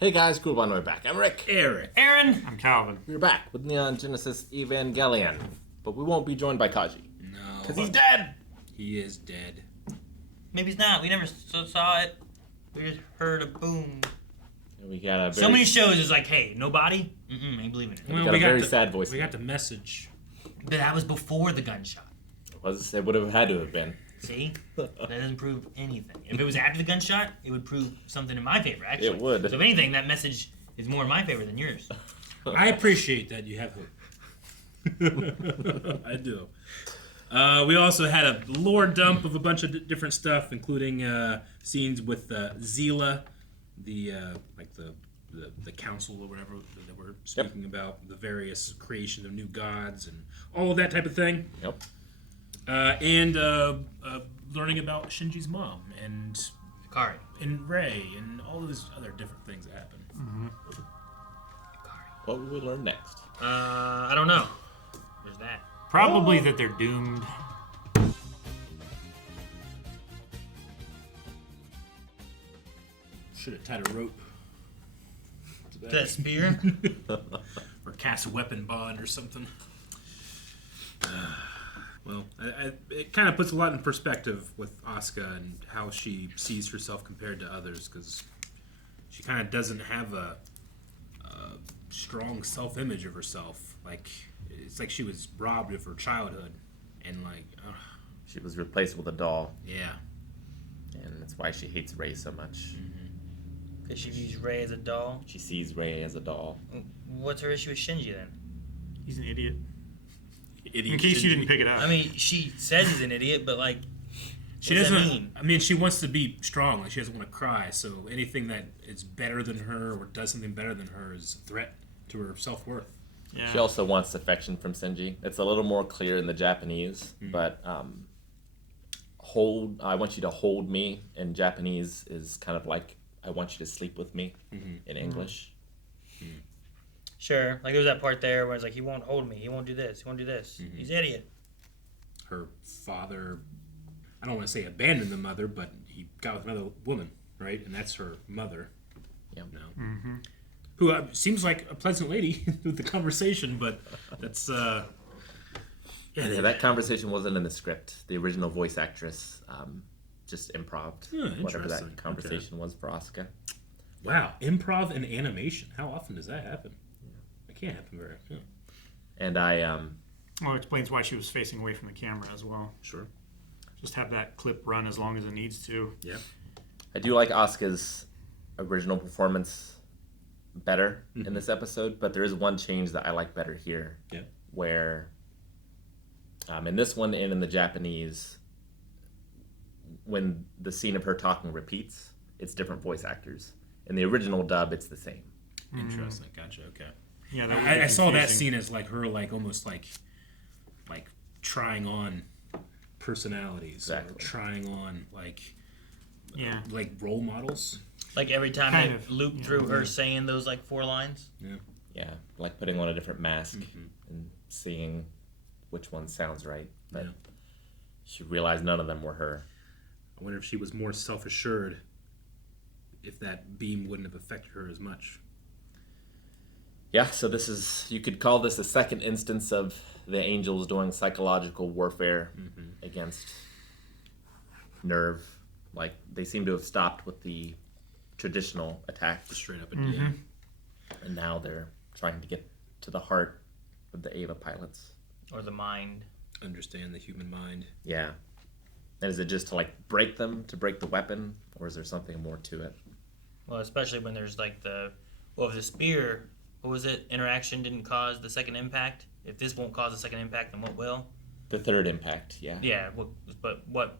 Hey guys, Group On, we're back. I'm Rick. Eric. Aaron. I'm Calvin. We're back with Neon Genesis Evangelion, but we won't be joined by Kaji. No. Because he's dead! He is dead. Maybe he's not. We never saw it. We just heard a boom. We got a very, So many shows is like, hey, no body? Ain't believing it. we got a very sad voice. We got the message. But that was before the gunshot. It would have had to have been. See? That doesn't prove anything. If it was after the gunshot, it would prove something in my favor, actually. It would. So if anything, that message is more in my favor than yours. I appreciate that you have hope. I do. We also had a lore dump of a bunch of different stuff, including scenes with Zila, the council or whatever that we're speaking about, the various creation of new gods and all of that type of thing. Yep. And learning about Shinji's mom and Kari. and Rei and all those other different things that happen. Mm-hmm. What will we learn next? I don't know. There's that. Probably that they're doomed. Should have tied a rope to That spear? or cast a weapon bond or something. Well, it kind of puts a lot in perspective with Asuka and how she sees herself compared to others, because she kind of doesn't have a strong self-image of herself. Like, it's like she was robbed of her childhood, and like, She was replaced with a doll, yeah. and that's why she hates Rei so much. Because she views Rei as a doll. She sees Rei as a doll. What's her issue with Shinji then? He's an idiot. Idiot In case Shinji. you didn't pick it up. I mean, she says he's an idiot, but like, She what does doesn't. that mean? I mean, she wants to be strong. Like, she doesn't want to cry. So anything that is better than her or does something better than her is a threat to her self-worth. Yeah. She also wants affection from Shinji. It's a little more clear in the Japanese, but I want you to hold me in Japanese is kind of like I want you to sleep with me in English. Sure. Like, there was that part there where it's like, he won't hold me. He won't do this. He won't do this. He's an idiot. Her father, I don't want to say abandoned the mother, but he got with another woman, right? And that's her mother. Yep. No. Who seems like a pleasant lady with the conversation, but that's Yeah, that conversation wasn't in the script. The original voice actress just improv'd whatever interesting. that conversation was for Asuka. wow. Improv and animation. How often does that happen? It can't happen very often. And I Well, it explains why she was facing away from the camera as well. Sure. Just have that clip run as long as it needs to. Yeah. I do like Asuka's original performance better in this episode, but there is one change that I like better here. Yeah. Where in this one and in the Japanese, when the scene of her talking repeats, it's different voice actors. In the original dub, it's the same. Interesting. Gotcha. Okay. Yeah, that would be I saw that confusing. scene as like her, like almost like trying on personalities, Exactly. or trying on like role models. Like, every time Kind they of, loop yeah. through her saying those, like, 4 lines. Yeah, like putting on a different mask and seeing which one sounds right. But she realized none of them were her. I wonder if she was more self-assured, if that beam wouldn't have affected her as much. Yeah, so this is, you could call this a second instance of the angels doing psychological warfare against Nerve. Like, they seem to have stopped with the traditional attack, Just straight up and down. and now they're trying to get to the heart of the Ava pilots. Or the mind. Understand the human mind. Yeah. And is it just to, like, break them, to break the weapon, or is there something more to it? Well, especially when there's, like, if the spear, what was it, interaction didn't cause the second impact? If this won't cause the second impact, then what will? The third impact, yeah. Yeah, but what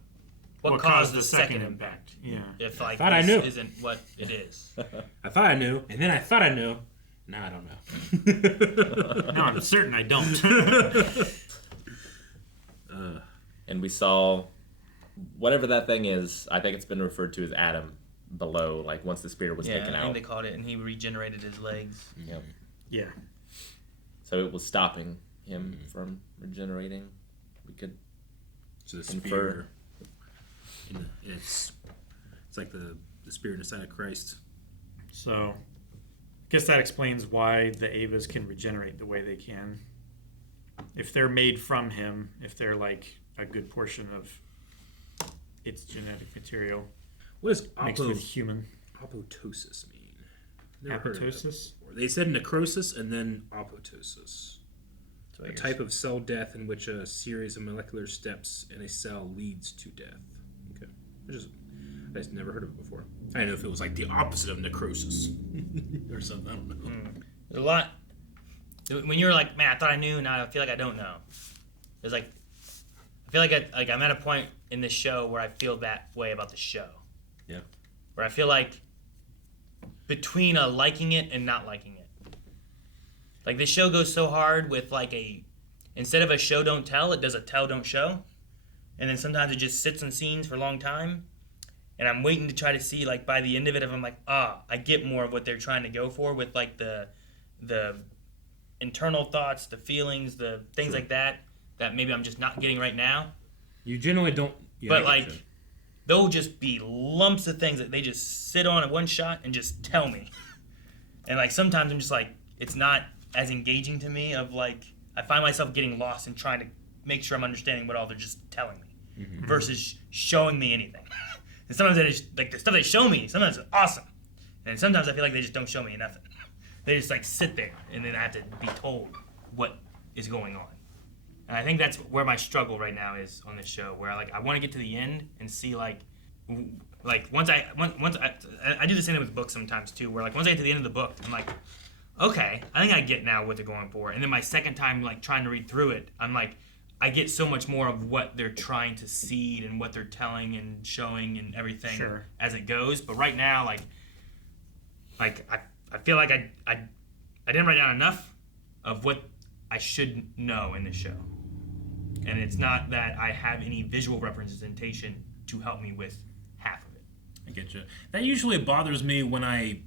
What caused the second impact? Yeah. If, like, thought I this knew. isn't what it is. I thought I knew, and then I thought I knew. Now I don't know. No, I'm certain I don't. And we saw whatever that thing is. I think it's been referred to as Adam below, like once the spear was taken I out. think they called it, and he regenerated his legs. Yep. Yeah. So it was stopping him from regenerating. We could So the infer. spear, it's like the spear in the side of Christ. So, Guess that explains why the Avas can regenerate the way they can. If they're made from him, if they're like a good portion of its genetic material What does mixed with human. apoptosis mean? Never heard of that Apoptosis? before. They said necrosis and then apoptosis. So A type of cell death in which a series of molecular steps in a cell leads to death. Okay. I just never heard of it before. I didn't know if it was like the opposite of necrosis or something. I don't know. There's a lot. When you're like, man, I thought I knew, now I feel like I don't know. There's like, I feel like I'm at a point in this show where I feel that way about the show. Yeah. Where I feel like between liking it and not liking it. Like the show goes so hard with like instead of a show don't tell, it does a tell don't show. And then sometimes it just sits in scenes for a long time. And I'm waiting to try to see, like, by the end of it, if I'm like, I get more of what they're trying to go for with, like, the internal thoughts, the feelings, the things like that maybe I'm just not getting right now. You generally don't. Yeah, But, like, there'll just be lumps of things that they just sit on in one shot and just tell me. And, like, sometimes I'm just like, it's not as engaging to me of, like, I find myself getting lost and trying to make sure I'm understanding what all they're just telling me versus showing me anything. And sometimes they just, like, the stuff they show me, sometimes it's awesome. And sometimes I feel like they just don't show me nothing. They just, like, sit there, and then I have to be told what is going on. And I think that's where my struggle right now is on this show, where, like, I want to get to the end and see, like once I do the same thing with books sometimes, too, where, like, once I get to the end of the book, I'm like, okay, I think I get now what they're going for. And then my second time, like, trying to read through it, I'm like, I get so much more of what they're trying to seed and what they're telling and showing and everything as it goes. But right now, like I feel like I didn't write down enough of what I should know in this show. And it's not that I have any visual representation to help me with half of it. I get you. That usually bothers me when I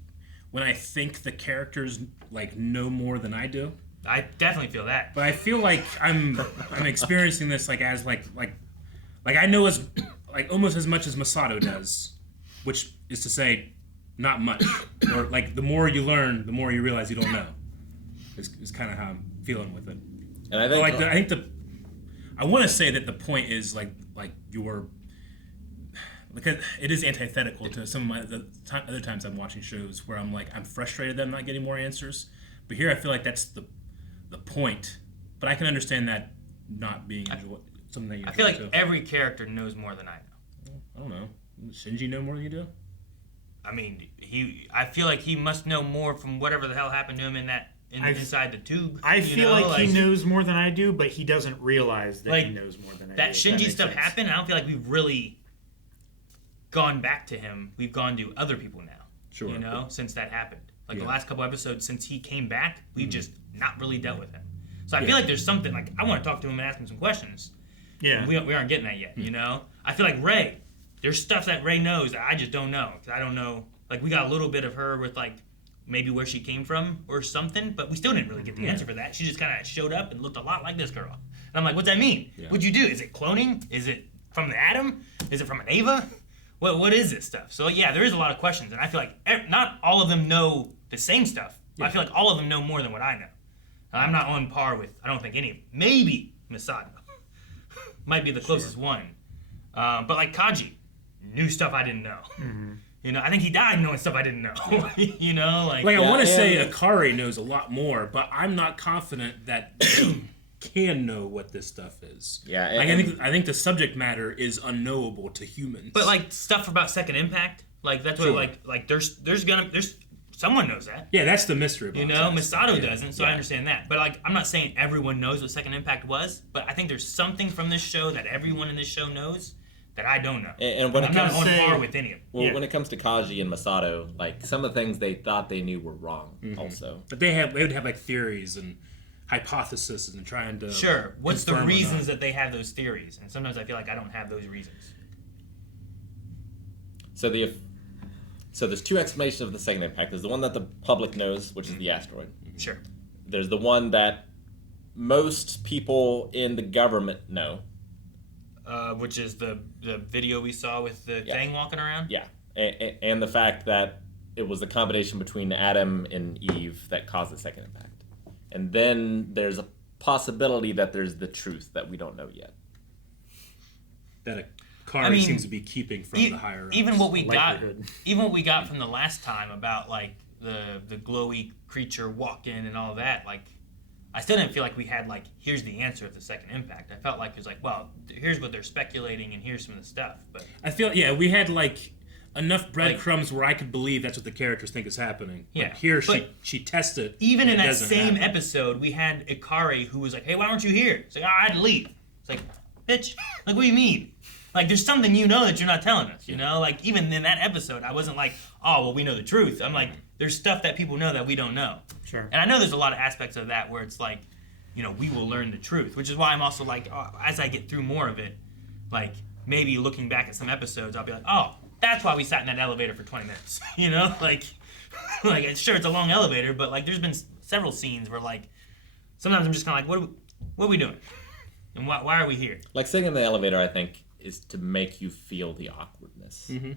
think the characters like know more than I do. I definitely feel that. But I feel like I'm experiencing this like as like I know as like almost as much as Misato does, which is to say, not much. Or like the more you learn, the more you realize you don't know. Is kind of how I'm feeling with it. And I think I want to say that the point is like your because it is antithetical to some of my other times I'm watching shows where I'm like I'm frustrated that I'm not getting more answers. But here I feel like that's the point, but I can understand that not being something that you. I feel like every character knows more than I know. I don't know. Does Shinji know more than you do? I mean, I feel like he must know more from whatever the hell happened to him inside the tube. I feel like he knows more than I do, but he doesn't realize that like, he knows more than I do. That Shinji stuff happened. I don't feel like we've really gone back to him. We've gone to other people now. Sure. You know, since that happened. Like the last couple episodes since he came back, we've just not really dealt with him. So I feel like there's something, like, I want to talk to him and ask him some questions. Yeah. We aren't getting that yet, you know? I feel like Rey, there's stuff that Rey knows that I just don't know. 'Cause I don't know. Like, we got a little bit of her with, like, maybe where she came from or something, but we still didn't really get the answer for that. She just kind of showed up and looked a lot like this girl. And I'm like, what's that mean? Yeah. What'd you do? Is it cloning? Is it from the atom? Is it from an Ava? What is this stuff? So, yeah, there is a lot of questions, and I feel like not all of them know the same stuff. But I feel like all of them know more than what I know. And I'm not on par with, I don't think, any of them. Maybe Misato. Might be the closest one. But, like, Kaji knew stuff I didn't know. Mm-hmm. You know, I think he died knowing stuff I didn't know. You know, like I want to say Akari knows a lot more, but I'm not confident that they can know what this stuff is. Yeah, I think the subject matter is unknowable to humans. But like stuff about Second Impact, like that's what like there's someone knows that. Yeah, that's the mystery about it. You know, Misato doesn't, so I understand that. But like, I'm not saying everyone knows what Second Impact was, but I think there's something from this show that everyone in this show knows that I don't know. And when I'm not on par with any of them. Well, when it comes to Kaji and Misato, like some of the things they thought they knew were wrong. Also, but they would have like theories and hypotheses and trying to what's the reasons that they have those theories? And sometimes I feel like I don't have those reasons. So there's two explanations of the Second Impact. There's the one that the public knows, which is the asteroid. Sure. There's the one that most people in the government know. Which is the video we saw with the thing walking around? Yeah. And the fact that it was the combination between Adam and Eve that caused the second impact. And then there's a possibility that there's the truth that we don't know yet. That Akari seems to be keeping from the higher ups. Even what we Likelihood. got from the last time about like the glowy creature walking and all that, like I still didn't feel like we had like here's the answer at the second impact. I felt like it was like, well, here's what they're speculating and here's some of the stuff. But I feel we had like enough breadcrumbs where I could believe that's what the characters think is happening. Yeah, But here but she tests it. even in and it that doesn't same happen. episode, we had Ikari who was like, hey, why weren't you here? It's like, I had to leave. It's like, bitch, like, what do you mean? Like, there's something you know that you're not telling us, you know? Like, even in that episode, I wasn't like, oh, well, we know the truth. I'm like, there's stuff that people know that we don't know. Sure. And I know there's a lot of aspects of that where it's like, you know, we will learn the truth, which is why I'm also like, as I get through more of it, like, maybe looking back at some episodes, I'll be like, oh, that's why we sat in that elevator for 20 minutes, you know? Like, sure, it's a long elevator, but, like, there's been several scenes where, like, sometimes I'm just kind of like, what are we doing? And why are we here? Like sitting in the elevator, I think, is to make you feel the awkwardness. Mm-hmm.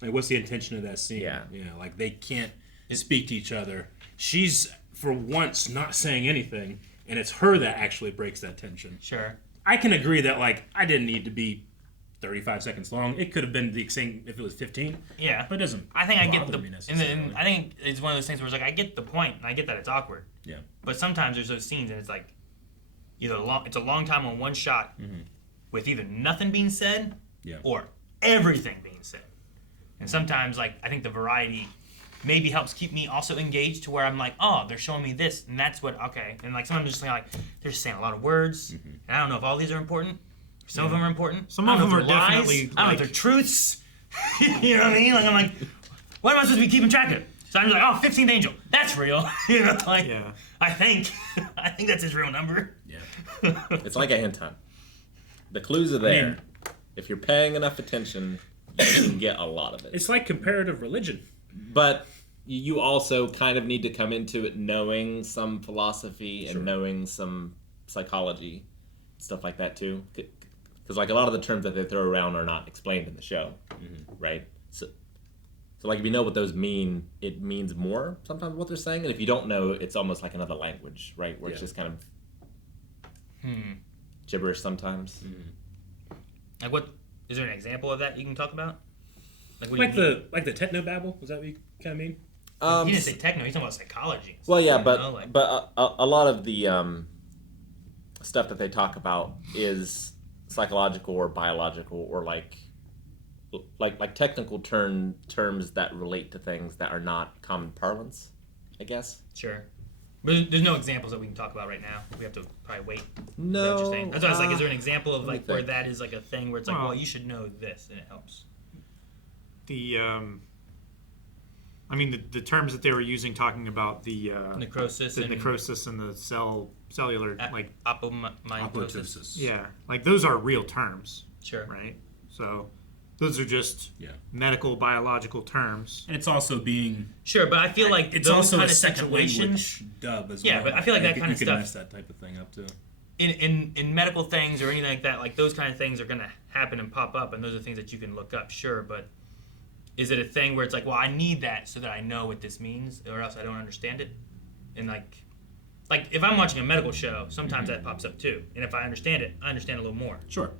Like, what's the intention of that scene? Yeah. You know, like, they can't speak to each other. She's, for once, not saying anything, and it's her that actually breaks that tension. Sure. I can agree that, like, I didn't need to be 35 seconds long. It could have been the same if it was 15. Yeah. But it doesn't I think I get bother the, me and necessarily. I think it's one of those things where it's like, I get the point, and I get that it's awkward. Yeah. But sometimes there's those scenes, and it's like, either it's a long time on one shot with either nothing being said or everything being said. And sometimes, like, I think the variety maybe helps keep me also engaged to where I'm like, oh, they're showing me this, and that's what, okay. And, like, sometimes I'm just like, they're just saying a lot of words, and I don't know if all these are important. Some of them are important. Some I of don't know them if they're are lies. definitely, I don't know if like- they're truths. You know what I mean? Like, I'm like, what am I supposed to be keeping track of? So I'm just like, oh, 15th angel. That's real. You know, like, Yeah. I think that's his real number. Yeah. It's like a hint hunt. The clues are there. mean- If you're paying enough attention, you can get a lot of it. It's like comparative religion. But you also kind of need to come into it knowing some philosophy and knowing some psychology, stuff like that too. Because like a lot of the terms that they throw around are not explained in the show, right? So like if you know what those mean, it means more sometimes what they're saying. And if you don't know, it's almost like another language, right? Where it's just kind of gibberish sometimes. Like, what is there an example of that you can talk about? Like, what Like do you mean? the technobabble? Is that what you kind of mean? You didn't say techno. He's talking about psychology. Well, yeah, You but know, like- a lot of the stuff that they talk about is psychological or biological or like technical terms that relate to things that are not common parlance, I guess. Sure. But there's no examples that we can talk about right now. We have to probably wait. Is that what No, you're saying? That's what I was like, is there an example of let me like where think. that is like a thing where it's like, Well- well, you should know this and it helps. I mean, the terms that they were using talking about the Necrosis the and necrosis and the cellular, like, apomitosis. yeah, like those are real terms, Sure. right? So those are just Yeah. medical, biological terms. And it's also being... Sure, but I feel like It's those also kind a of second situations language dub as well. Yeah, but I feel like that kind of you stuff- can mess that type of thing up too. in medical things or anything like that, like those kind of things are gonna happen and pop up, and those are things that you can look up. Sure, but is it a thing where it's like, well, I need that so that I know what this means, or else I don't understand it? And like if I'm watching a medical show, sometimes that pops up too, and if I understand it, I understand a little more. Sure.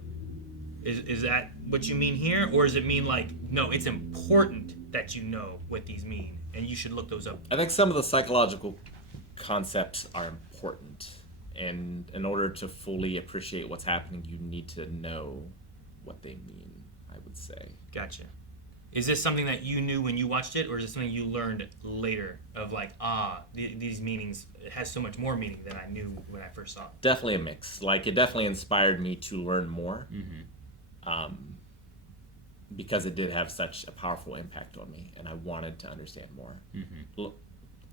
Is that what you mean here, or does it mean like, no, it's important that you know what these mean, and you should look those up? I think some of the psychological concepts are important, and in order to fully appreciate what's happening, you need to know what they mean, I would say. Gotcha. Is this something that you knew when you watched it, or is it something you learned later of like, these meanings, it has so much more meaning than I knew when I first saw it? Definitely a mix. Like, it definitely inspired me to learn more, because it did have such a powerful impact on me, and I wanted to understand more.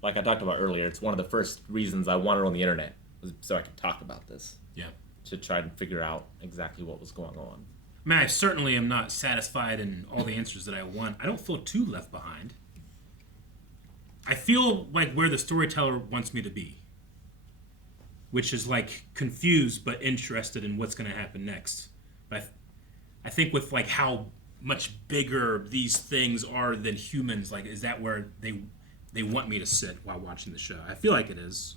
Like I talked about earlier, it's one of the first reasons I wanted on the internet, was so I could talk about this, Yeah. to try and figure out exactly what was going on. I mean, I certainly am not satisfied in all the answers that I want. I don't feel too left behind. I feel like where the storyteller wants me to be, which is like confused but interested in what's going to happen next. But I think with like how much bigger these things are than humans? Like, is that where they want me to sit while watching the show? I feel like it is.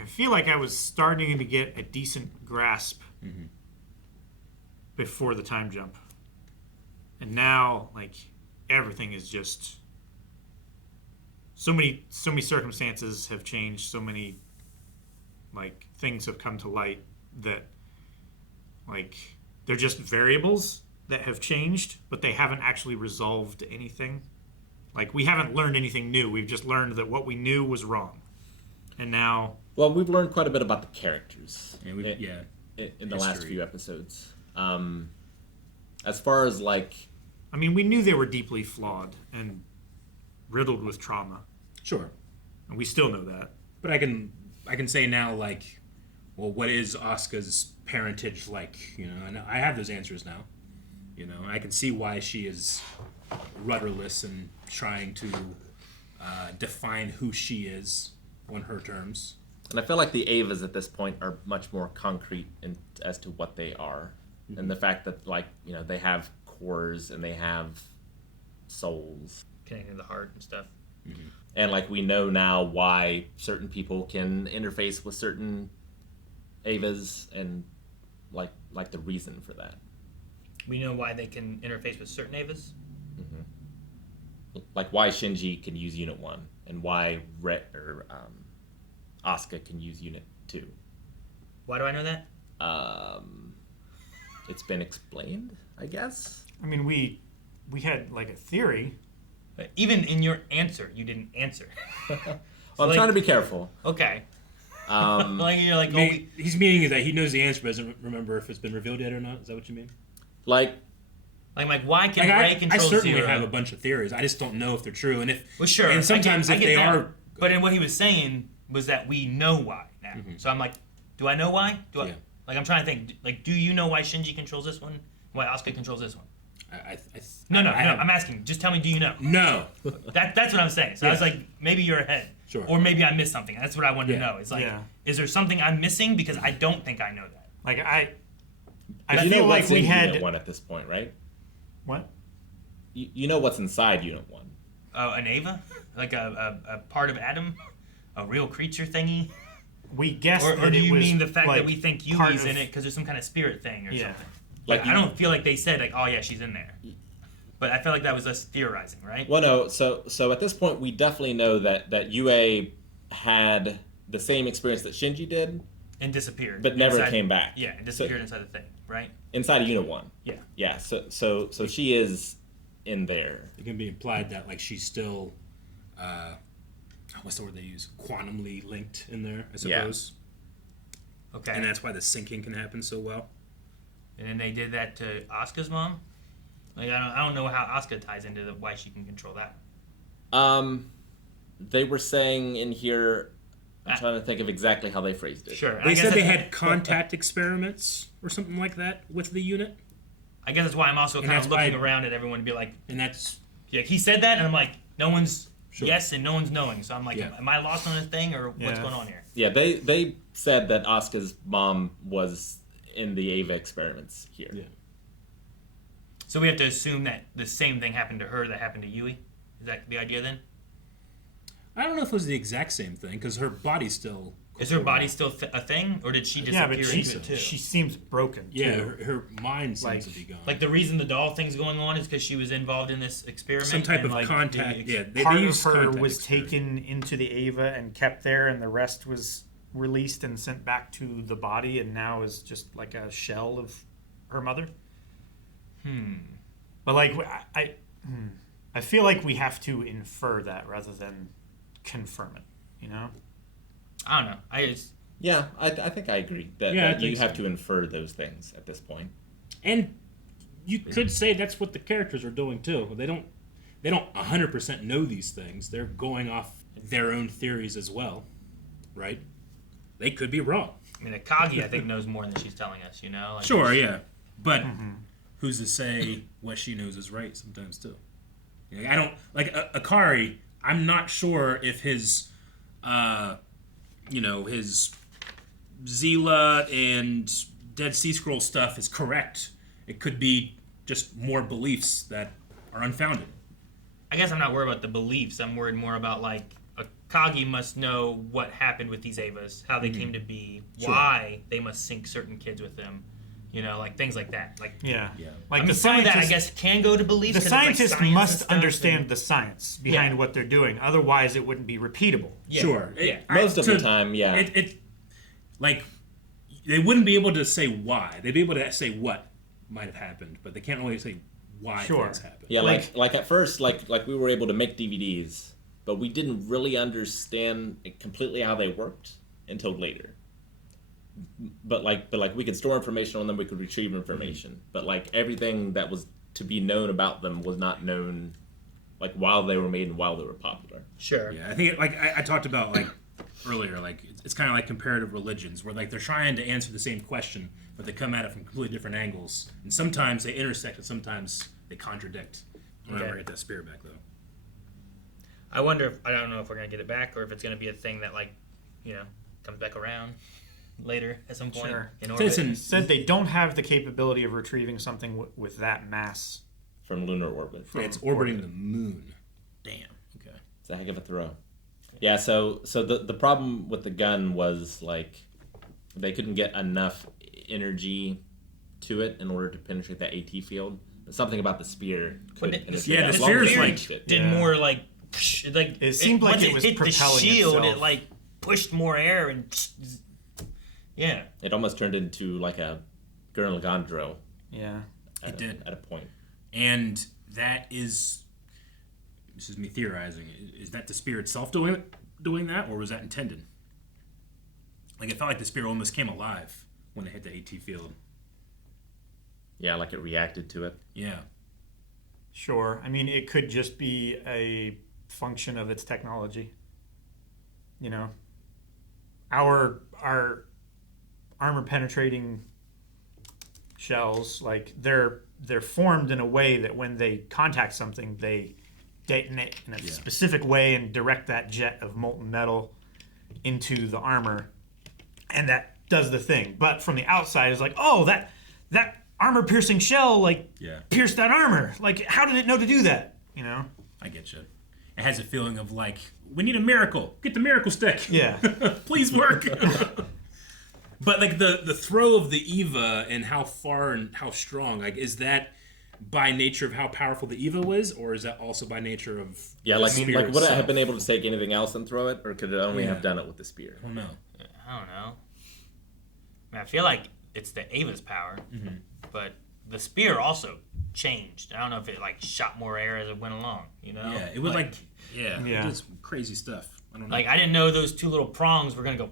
I feel like I was starting to get a decent grasp before the time jump. And now, like, everything is just... So many circumstances have changed, so many, like, things have come to light that, like, they're just variables that have changed, but they haven't actually resolved anything. Like, we haven't learned anything new. We've just learned that what we knew was wrong. And now... Well, we've learned quite a bit about the characters. In The last few episodes. As far as, like... I mean, we knew they were deeply flawed and riddled with trauma. Sure. And we still know that. But I can say now, like, well, what is Asuka's parentage like? You know, and I have those answers now. You know, I can see why she is rudderless and trying to define who she is on her terms. And I feel like the Avas at this point are much more concrete as to what they are. Mm-hmm. And the fact that, like, you know, they have cores and they have souls. Connecting to the heart and stuff. Mm-hmm. And, like, we know now why certain people can interface with certain Avas and, like the reason for that. We know why they can interface with certain Avas? Mm-hmm. Like, why Shinji can use Unit 1 and why Asuka can use Unit 2. Why do I know that? It's been explained, I guess. I mean, we had, like, a theory. Even in your answer, you didn't answer. Well, I'm trying to be careful. Okay. Like, you're like, he's meaning that he knows the answer, but doesn't remember if it's been revealed yet or not. Is that what you mean? Like why can Ray control I certainly Zero? have a bunch of theories. I just don't know if they're true, and if well, sure. And sometimes if they are. But in what he was saying was that we know why now. Mm-hmm. So I'm like, do I know why? Like, I'm trying to think. Like, do you know why Shinji controls this one? Why Asuka controls this one? No. I'm asking. Just tell me. Do you know? No. That's what I'm saying. So I was like, maybe you're ahead. Sure. Or maybe I missed something. That's what I wanted to know. It's like, is there something I'm missing? Because I don't think I know that. Like, I you feel know like we had Unit 1 at this point, right? What? You know what's inside Unit 1. Oh, an Ava? Like a part of Adam? A real creature thingy? We guessed or that do it you was, mean the fact like, that we think Yui's in it because there's some kind of spirit thing or something? Like, I don't feel like they said, like, oh, yeah, she's in there. But I felt like that was us theorizing, right? Well, no. So at this point, we definitely know that Yue had the same experience that Shinji did. And disappeared. But never came back. Yeah, and disappeared inside the thing, right? Inside of Unit 1. Yeah. Yeah, so she is in there. It can be implied that, like, she's still, what's the word they use? Quantumly linked in there, I suppose. Yeah. Okay. And that's why the syncing can happen so well. And then they did that to Asuka's mom? Like, I don't know how Asuka ties into why she can control that. They were saying in here, I'm trying to think of exactly how they phrased it. Sure. They said they had contact experiments or something like that with the unit. I guess that's why I'm also kind of looking around at everyone to be like... And that's... Yeah, he said that, and I'm like, no one's yes and no one's knowing. So I'm like, am I lost on a thing, or what's going on here? Yeah, they said that Asuka's mom was in the Ava experiments here. Yeah. So we have to assume that the same thing happened to her that happened to Yui? Is that the idea then? I don't know if it was the exact same thing, because her body's still... Is her body still a thing, or did she disappear into it too? She seems broken, too. Yeah, her mind seems to be gone. Like, the reason the doll thing's going on is because she was involved in this experiment? Some type of like, contact, Part of her was taken into the Ava and kept there, and the rest was released and sent back to the body, and now is just like a shell of her mother. But, like, I feel like we have to infer that rather than confirm it, you know? I don't know. I think I agree that you have to infer those things at this point. And you could say that's what the characters are doing too. They don't 100% know these things. They're going off their own theories as well, right? They could be wrong. I mean, Kaji, I think, knows more than she's telling us, you know? Like, sure, yeah. But who's to say what she knows is right sometimes too? You know, I don't... Like, Akari, I'm not sure if his... his Zila and Dead Sea Scroll stuff is correct. It could be just more beliefs that are unfounded. I guess I'm not worried about the beliefs. I'm worried more about like a Kagi must know what happened with these Avas, how they came to be, why they must sink certain kids with them. You know, like things like that. Like Yeah. I Like mean, the some of that I scientist, guess can go to beliefs. the 'cause it's, like, scientist science and must stuff, understand and- the science behind what they're doing. Otherwise, it wouldn't be repeatable. Yeah. Sure. Yeah. Most of the time, yeah. It like they wouldn't be able to say why. They'd be able to say what might have happened, but they can't really say why Sure. things happened. Yeah, like at first, like we were able to make DVDs, but we didn't really understand completely how they worked until later. But we could store information on them, we could retrieve information. But like everything that was to be known about them was not known, like while they were made and while they were popular. Sure. Yeah, I think like I talked about like earlier, like it's kind of like comparative religions, where like they're trying to answer the same question, but they come at it from completely different angles, and sometimes they intersect and sometimes they contradict. I'm Okay. gonna get that spirit back though. I wonder if I don't know if we're gonna get it back or if it's gonna be a thing that like, you know, comes back around later at some point. Sure. In It's orbit. in- Said they don't have the capability of retrieving something with that mass. From lunar orbit. It's orbiting the moon. Damn. Okay. It's a heck of a throw. Yeah, so the problem with the gun was like they couldn't get enough energy to it in order to penetrate that AT field. But something about the spear could But it- penetrate yeah, that the as long as spear's it like- reached it. Did Yeah. more like It seemed like once it was hit the propelling shield. itself. It like pushed more air and yeah. It almost turned into like a Gurren Lagann drill Yeah. It did. at a point. And that is, this is me theorizing, is that the spear itself doing that, or was that intended? Like it felt like the spear almost came alive when it hit the AT field. Yeah, like it reacted to it. Yeah. Sure. I mean, it could just be a function of its technology. You know, our armor penetrating shells, like they're formed in a way that when they contact something, they detonate in a specific way and direct that jet of molten metal into the armor, and that does the thing. But from the outside, it's like, oh, that armor piercing shell like pierced that armor. Like, how did it know to do that? You know? I get you. It has a feeling of like, we need a miracle. Get the miracle stick. Yeah. Please work. But like the throw of the Eva and how far and how strong, like is that by nature of how powerful the Eva was, or is that also by nature of Yeah, the like spear would it itself? have been able to take anything else and throw it, or could it only Yeah. have done it with the spear? I don't know. I don't know. I mean, I feel like it's the Ava's power, but the spear also changed. I don't know if it like shot more air as it went along. You know? Yeah, it was like Yeah. it did some crazy stuff. I don't know. Like I didn't know those two little prongs were gonna go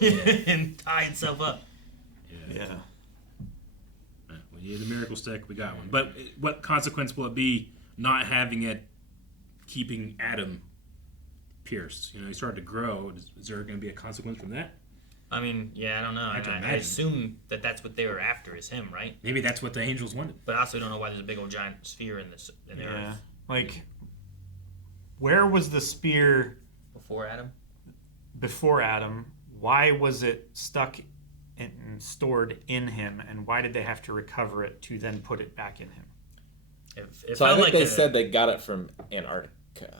and tie itself up. Yeah. We needed a miracle stick. We got one. But what consequence will it be not having it keeping Adam pierced? You know, he started to grow. Is there going to be a consequence from that? I mean, yeah, I don't know. I can I imagine. assume that that's what they were after is him, right? Maybe that's what the angels wanted. But I also don't know why there's a big old giant sphere in the Yeah. earth Like, where was the spear before Adam. before Adam? Why was it stuck and stored in him? And why did they have to recover it to then put it back in him? It So I felt think like they said they got it from Antarctica,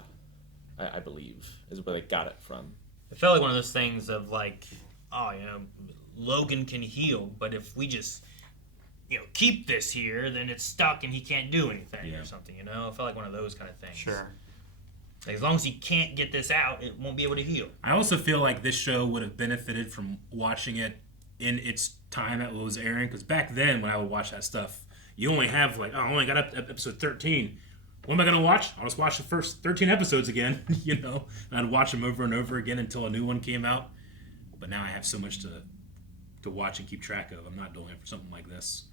I believe, is where they got it from. it felt like one of those things of like, oh, you know, Logan can heal, but if we just, you know, keep this here, then it's stuck and he can't do anything or something. You know, it felt like one of those kind of things. Sure. Like, as long as he can't get this out, it won't be able to heal. I also feel like this show would have benefited from watching it in its time that it was airing. Because back then, when I would watch that stuff, you only have like, oh, I only got up to episode 13. What am I going to watch? I'll just watch the first 13 episodes again, you know? And I'd watch them over and over again until a new one came out. But now I have so much to watch and keep track of. I'm not doing it for something like this.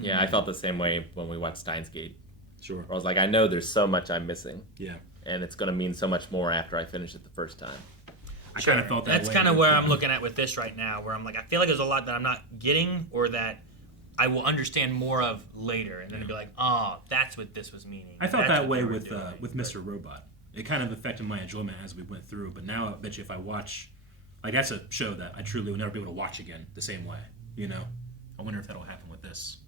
Yeah, I felt the same way when we watched Steins Gate. Sure. I was like, I know there's so much I'm missing, Yeah. and it's going to mean so much more after I finish it the first time. I kind of felt that That's way. kind of where I'm looking at with this right now, where I'm like, I feel like there's a lot that I'm not getting or that I will understand more of later, and then it'll be like, oh, that's what this was meaning. I felt That's that what way they were with doing. with Mr. Robot. It kind of affected my enjoyment as we went through. But now I bet you if I watch, like that's a show that I truly will never be able to watch again the same way. You know, I wonder if that'll happen with this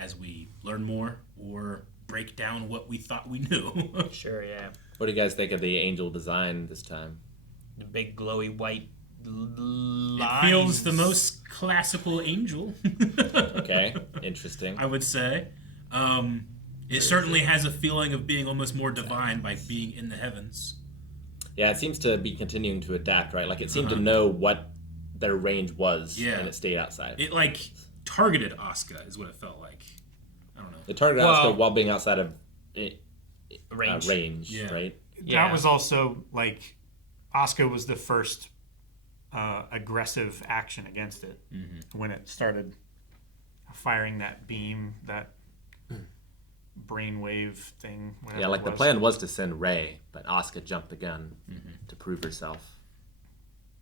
as we learn more or break down what we thought we knew. Sure, yeah. What do you guys think of the angel design this time? The big glowy white It lines. feels the most classical angel. Okay, interesting. I would say. It certainly has a feeling of being almost more divine by being in the heavens. Yeah, it seems to be continuing to adapt, right? Like it seemed to know what their range was, Yeah. and it stayed outside. It like targeted Asuka is what it felt like. I don't know. It targeted Well- Asuka while being outside of range. Yeah. right? Yeah. That was also like Asuka was the first aggressive action against it when it started firing that beam, that brainwave thing. Whatever Yeah, like it the was. plan was to send Rey, but Asuka jumped the gun to prove herself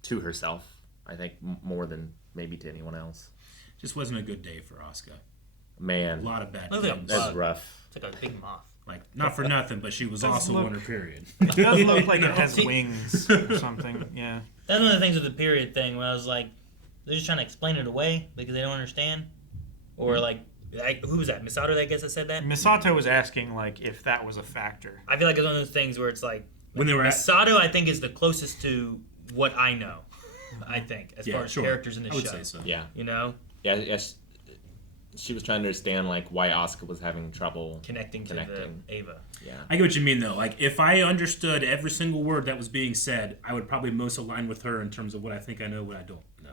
to herself. I think more than maybe to anyone else. Just wasn't a good day for Asuka. A Man, lot of bad Look at things. that's bug. rough. It's like a big moth. Like, not for nothing, but she was also look- on her period. It does look like You it know? has wings or something. Yeah. That's one of the things with the period thing where I was like, they're just trying to explain it away because they don't understand. Or like who was that? Misato, I guess, that said that? Misato was asking like if that was a factor. I feel like it's one of those things where it's like When they were at, Misato, I think, is the closest to what I know. I think, as far as sure. characters in the I would show. say so. Yeah, You know, yeah. She was trying to understand like why Asuka was having trouble connecting to Connecting. the Ava. Yeah, I get what you mean, though. Like, if I understood every single word that was being said, I would probably most align with her in terms of what I think I know, what I don't know.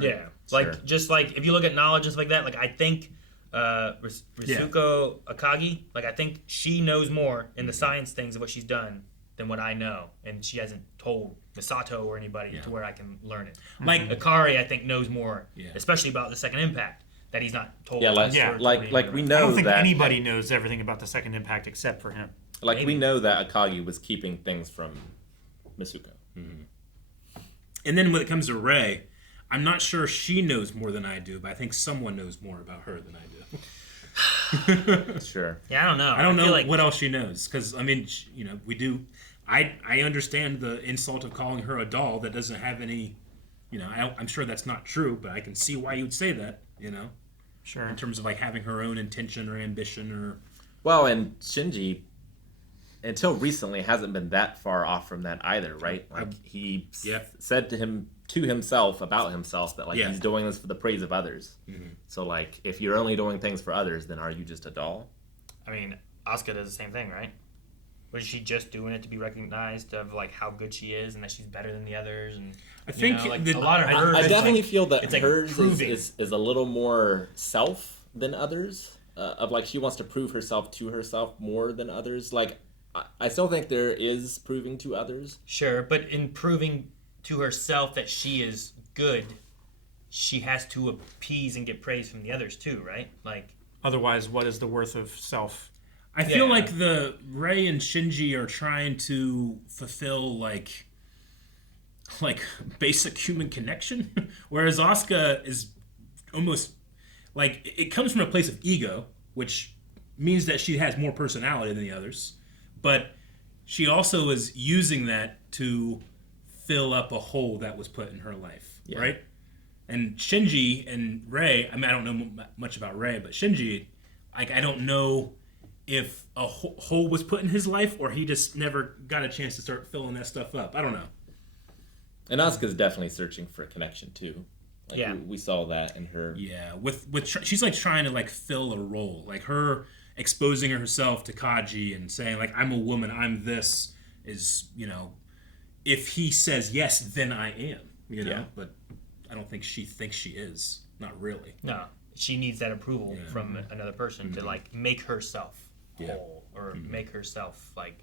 Yeah, Sure. like just like if you look at knowledge and stuff like that, like I think Risuko Akagi, like I think she knows more in the science things of what she's done than what I know, and she hasn't told Misato or anybody to where I can learn it. Like, Akari, I think, knows more, Yeah. especially about the second impact that he's not told. yeah, like, Yeah. like we I know don't think that anybody knows everything about the second impact except for him. like we Maybe. know that Akagi was keeping things from Misuko. and then when it comes to Rey, I'm not sure she knows more than I do, but I think someone knows more about her than I do. Sure. Yeah, I don't know. I don't know feel like what else she knows, because, I mean, we do... I understand the insult of calling her a doll that doesn't have any... I'm sure that's not true, but I can see why you would say that, Sure. in terms of, like, having her own intention or ambition or... Well, and Shinji, until recently, hasn't been that far off from that either, right? Like he said to himself about himself that like he's doing this for the praise of others. So like, if you're only doing things for others, then are you just a doll? I mean, Asuka does the same thing, right? Was she just doing it to be recognized of like how good she is and that she's better than the others? And I think like the- a lot of I- hers. I is, definitely like, feel that it's like hers proving. is a little more self than others. Of like she wants to prove herself to herself more than others. Like I still think there is proving to others. Sure, but in proving to herself that she is good, she has to appease and get praise from the others too, right? Like, Otherwise, what is the worth of self? I feel Yeah. like the Rey and Shinji are trying to fulfill like basic human connection, whereas Asuka is almost like it comes from a place of ego, which means that she has more personality than the others, but she also is using that to fill up a hole that was put in her life, right? And Shinji and Rey, I mean, I don't know much about Rey, but Shinji, like, I don't know if a hole was put in his life or he just never got a chance to start filling that stuff up. I don't know. And Asuka's definitely searching for a connection too. Like Yeah. we saw that in her. Yeah, she's like trying to like fill a role, like her exposing herself to Kaji and saying like I'm a woman, I'm this is if he says yes, then I am, Yeah. But I don't think she thinks she is, not really. no, she needs that approval from another person to like make herself whole or make herself like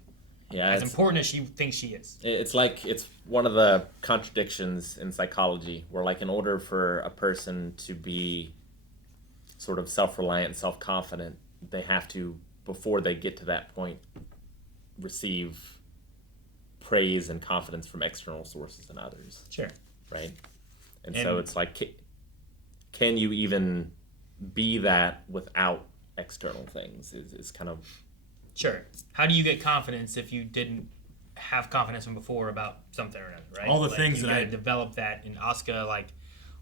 Yeah, as it's, important as she thinks she is. it's like it's one of the contradictions in psychology where like in order for a person to be sort of self-reliant and self-confident, they have to, before they get to that point, receive praise and confidence from external sources and others, Sure. right? And so it's like, can you even be that without external things is kind of... Sure. How do you get confidence if you didn't have confidence from before about something or another, right? All the you things that gotta I- develop that in Asuka. Like,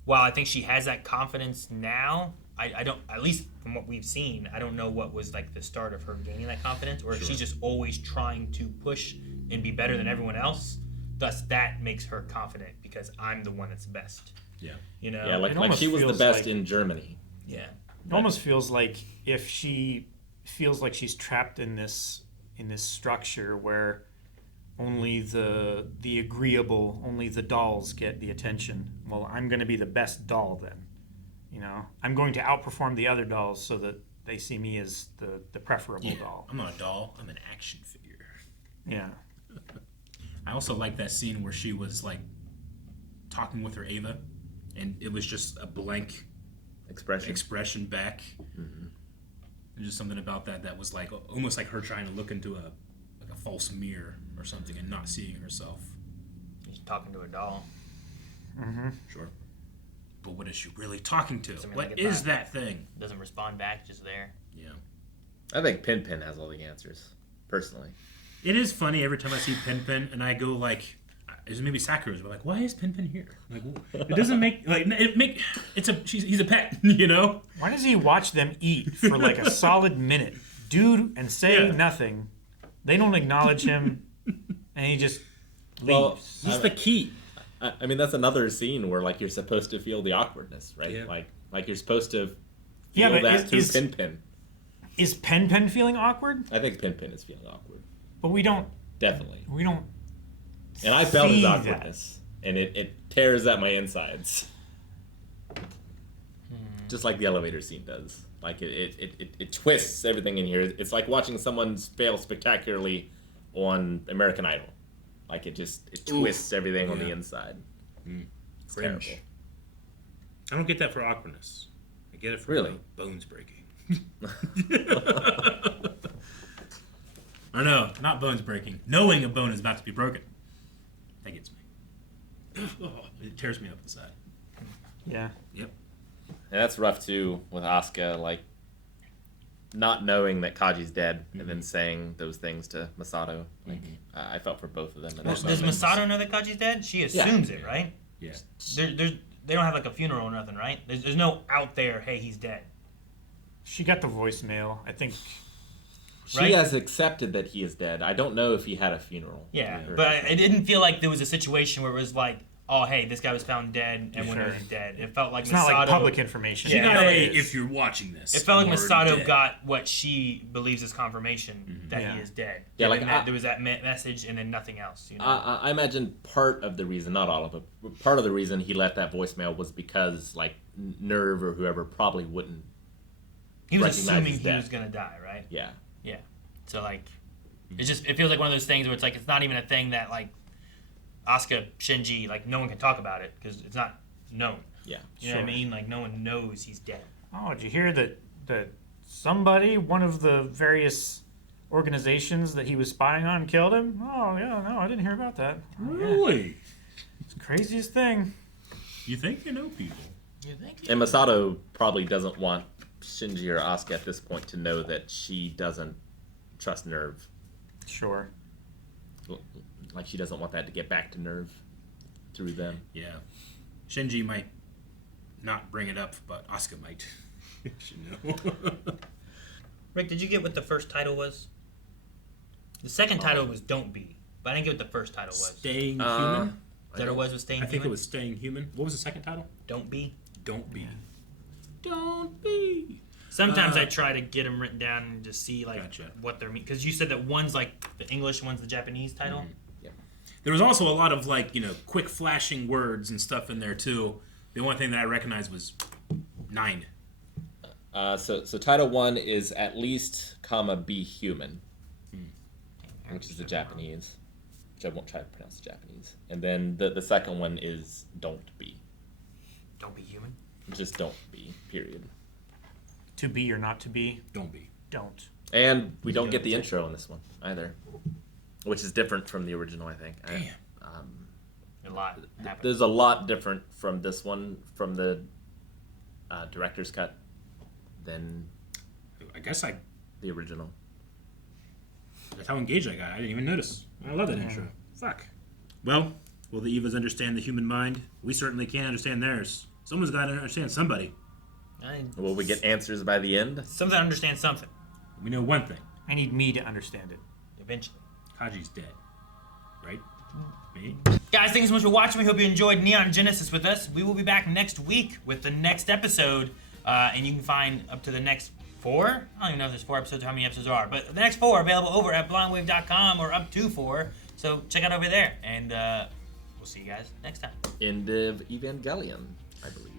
while I think she has that confidence now, I don't, at least from what we've seen, I don't know what was like the start of her gaining that confidence, or if she's just always trying to push and be better than everyone else. Thus, that makes her confident because I'm the one that's best. Yeah. You know? Yeah, like almost she was the feels best like- in Germany. Yeah. It almost feels like if she feels like she's trapped in this structure where only the agreeable, only the dolls get the attention. Well, I'm going to be the best doll then. You know, I'm going to outperform the other dolls so that they see me as the preferable doll. I'm not a doll. I'm an action figure. Yeah. I also like that scene where she was like talking with her Ava, and it was just a blank expression back. There's just something about that was like almost like her trying to look into a false mirror or something and not seeing herself. She's talking to a doll. Sure. But what is she really talking to? Something What like is that. that thing? Doesn't respond back, just there. Yeah. I think Pin Pin has all the answers, personally. It is funny every time I see Pin Pin and I go like, is it maybe Sakura's, but like, why is Pin Pin here? Like, it doesn't make like he's a pet, you know? Why does he watch them eat for like a solid minute, dude, and say Yeah. nothing? They don't acknowledge him, and he just leaves. Well, He's the key. I mean, that's another scene where like you're supposed to feel the awkwardness, right? Yeah. Like you're supposed to Yeah, feel but that through is- Pin Pin. Is Pen Pen feeling awkward? I think Pin Pin is feeling awkward, But we don't. definitely. And I felt his see awkwardness, and it tears at my insides, just like the elevator scene does. Like it twists everything in here. It's like watching someone fail spectacularly on American Idol. Like it twists everything on the Yeah. inside. It's Cringe. terrible. I don't get that for awkwardness. I get it for Really? bones breaking. Or no, not bones breaking. Knowing a bone is about to be broken. That gets me. It tears me up inside. Yeah. Yep. And that's rough too with Asuka, like not knowing that Kaji's dead and then saying those things to Misato. Like I felt for both of them. In that Does moment. Misato know that Kaji's dead? She assumes it, right? Yeah. They don't have like a funeral or nothing, right? There's no out there, hey, he's dead. She got the voicemail. I think. She right? has accepted that he is dead. I don't know if he had a funeral. Yeah, Or- but it didn't feel like there was a situation where it was like, oh, hey, this guy was found dead, and Sure. knows he's dead. It felt like It's Misato. not like public information. She Yeah, got no, a, it is. if you're watching this. It felt like I'm already Misato dead. got what she believes is confirmation that Yeah. he is dead. Yeah, And like, then there was that message, and then nothing else. You know? I imagine part of the reason, not all of it, but part of the reason he left that voicemail was because like Nerve or whoever probably wouldn't. he was recognize assuming his he death. was gonna die, right? Yeah. Yeah. So like, it feels like one of those things where it's like it's not even a thing that like Asuka, Shinji, like no one can talk about it because it's not known. Yeah. You know what I Sure. mean? Like no one knows he's dead. Oh, did you hear that somebody, one of the various organizations that he was spying on, killed him? Oh, yeah, no, I didn't hear about that. Oh, yeah. Really? It's the craziest thing. You think you know people? You think? And Misato probably doesn't want Shinji or Asuka at this point to know that she doesn't trust Nerve. Sure. Like she doesn't want that to get back to Nerve through them. Yeah. Shinji might not bring it up, but Asuka might. She know. Rick, did you get what the first title was? The second title was "Don't Be," but I didn't get what the first title was. Staying Uh, human? Is that what it was? Staying I think Human? it was Staying Human. What was the second title? "Don't Be." Don't Be. Don't Be. Sometimes I try to get them written down and just see like Gotcha. what they're mean. Because you said that one's like the English, one's the Japanese title. There was also a lot of like, quick flashing words and stuff in there too. The only thing that I recognized was 9. So title 1 is at least, be human, which is the Japanese, which I won't try to pronounce the Japanese. And then the second one is don't be, Don't be human. just don't be, period. To be or not to be, Don't Be. don't. And we don't get the intro in this one either, which is different from the original, I think. Damn. A lot happened. There's a lot different from this one, from the director's cut, than I guess the original. that's how engaged I got. I didn't even notice. I love that intro. Fuck. Well, will the Evas understand the human mind? We certainly can't understand theirs. Someone's got to understand somebody. Will we get answers by the end? Something to understand something. We know one thing. I need me to understand it. Eventually. Kaji's dead. Right? Me? Guys, thank you so much for watching. We hope you enjoyed Neon Genesis with us. We will be back next week with the next episode. And you can find up to the next 4. I don't even know if there's 4 episodes or how many episodes there are. But the next 4 are available over at blindwave.com or up to 4. So check out over there. And we'll see you guys next time. End of Evangelion, I believe.